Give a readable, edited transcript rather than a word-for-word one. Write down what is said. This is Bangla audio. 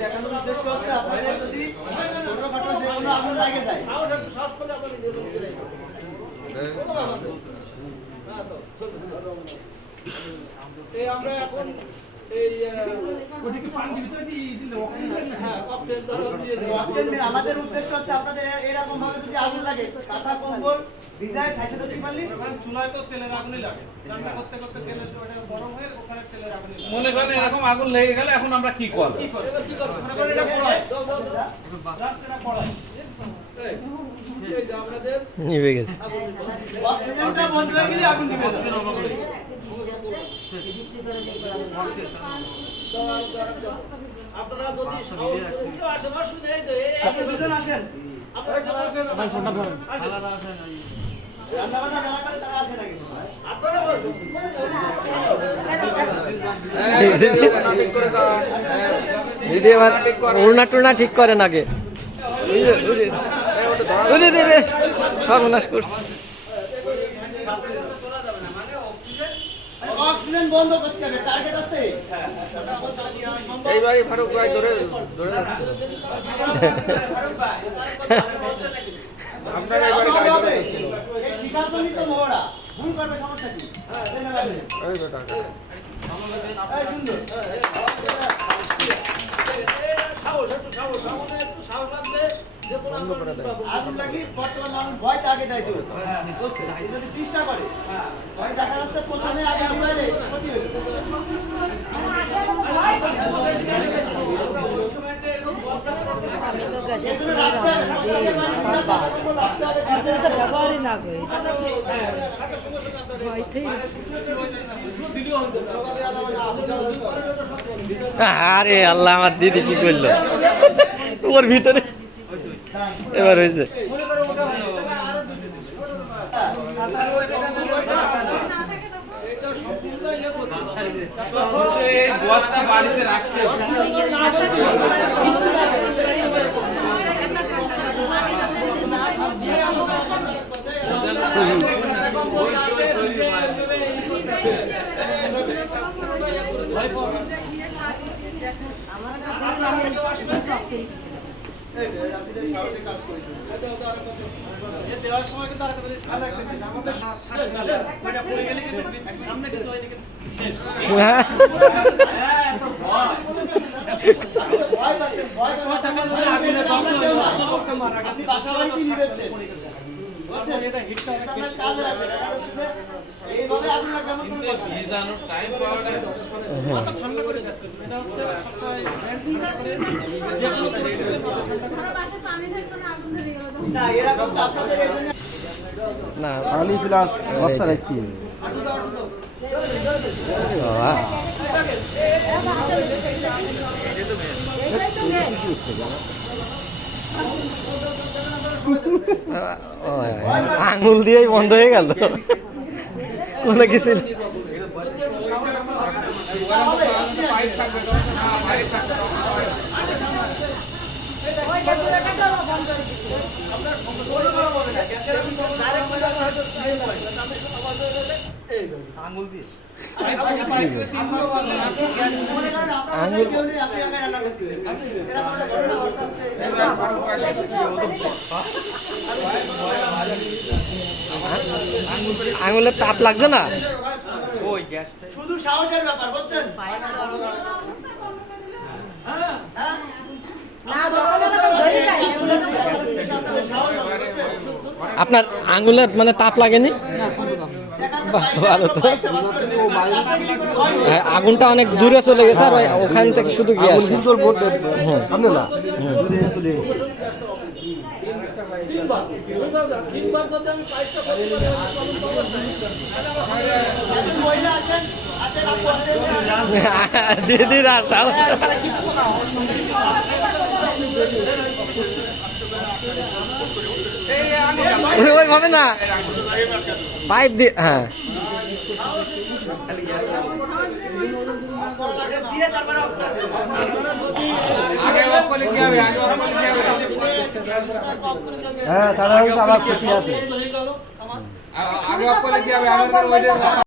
দেখানোর উদ্দেশ্য হচ্ছে আপনাদের যদি ছোটখাটো যে কোনো আগুন লাগে যায় আমরা এখন আমাদের উদ্দেশ্য হচ্ছে আপনাদের এরকম ভাবে যদি আগুন লাগে কাঁথা কম্বল ভিজায় ঠাইসে ধরতে পারলি চুলায় তো তেলের আগুনই লাগে রান্না করতে করতে তেলের ওটা গরম হয়ে ওখানে তেলের আগুনই লাগে। মনে করেন এরকম আগুন লেগে গেলে এখন আমরা কি করব? এবার কি করব? মনে করেন এটা পড়াই রাস্তাটা পড়াই এই যে আমাদের নিভে গেছে। অক্সিজেনটা বন্ধ হয়ে গেলে আগুন নিভে যাবে আপনারা যদি সাহস করে কেউ আসেন অসুবিধা নেই তো আপনি দুজন আসেন আপনারা কেউ আসেন না ভাই ফোনটা ধরেন রান্না বান্না যারা করে তারা আসে নাকি আপনারা বলুন দিদি এবার উড়না টুড়না ঠিক করেন আগে। সর্বনাশ করছে। অক্সিজেন বন্ধ করতে হবে টার্গেট আছে এইবারই ফারুক ভাই ধরে যাচ্ছে। আপনারা এবারে গাড়ি ধরে যাচ্ছেন। এই শিকারজনই তো মহড়া ভুল করবে সমস্যা কি এই বেটা এই সুন্দর আগুন লাগি বর্তমান মানুষ ভয়টা আগে দেয় তো যদি চেষ্টা করে ভয় দেখা যাচ্ছে প্রথমে আগে নিবাইলে ক্ষতি হইল ব্যবহারই না করে আরে আল্লাহ, আমার দিদি কি করলো ওর ভিতরে। এবার হয়েছে। বস্তা বাড়িতে রাখতে দেওয়ার সময় কিন্তু আরেকটা জিনিস খেয়াল রাখবেন আমাদের শ্বাস নালে ওইটা পড়ে গেলে কিন্তু সামনে কিছু হয়নি কিন্তু শেষ ভয় পাচ্ছেন ভয় সময় থাকার পরে আগুনে দম দেও না আপনি বাসা বাড়িতে নিবেছেন বুঝছেন এটা হিটটা অনেক বেশি কাজে লাগবে না এইভাবে আগুন লাগবে এমন কোনো কথা নেই। জানো টাইম পাওয়াটা মাথা ঠান্ডা করে যাচ্ছে এটা হচ্ছে সবসময় ঠান্ডা করে যে কোনো পরিস্থিতিতে মাথা ঠান্ডা করে না এরকম তো আপনাদের এই জন্য না পানি প্লাস বস্তা রাখছি। আঙুল দিয়েই বন্ধ হয়ে গেল কোনো কিছু। আঙুল দিয়ে আঙুল কেউ নেই আপনি আগে রান্না করতেছেন এরকম একটা ঘটনা আঙুলের তাপ লাগছে না? ওই গ্যাসটা শুধু সাহসের ব্যাপার বুঝছেন হ্যাঁ হ্যাঁ আপনার আঙুলে মানে তাপ লাগেনি? বাহ, ভালো তো। হ্যাঁ, আগুনটা অনেক দূরে চলে গেছে আর ওখান থেকে শুধু গিয়ে আসে। দিদির আশা ওইভাবে না, পাইপ দিয়ে। হ্যাঁ হ্যাঁ তাহলে আবার খুশি আছে আগে অপরে কি হবে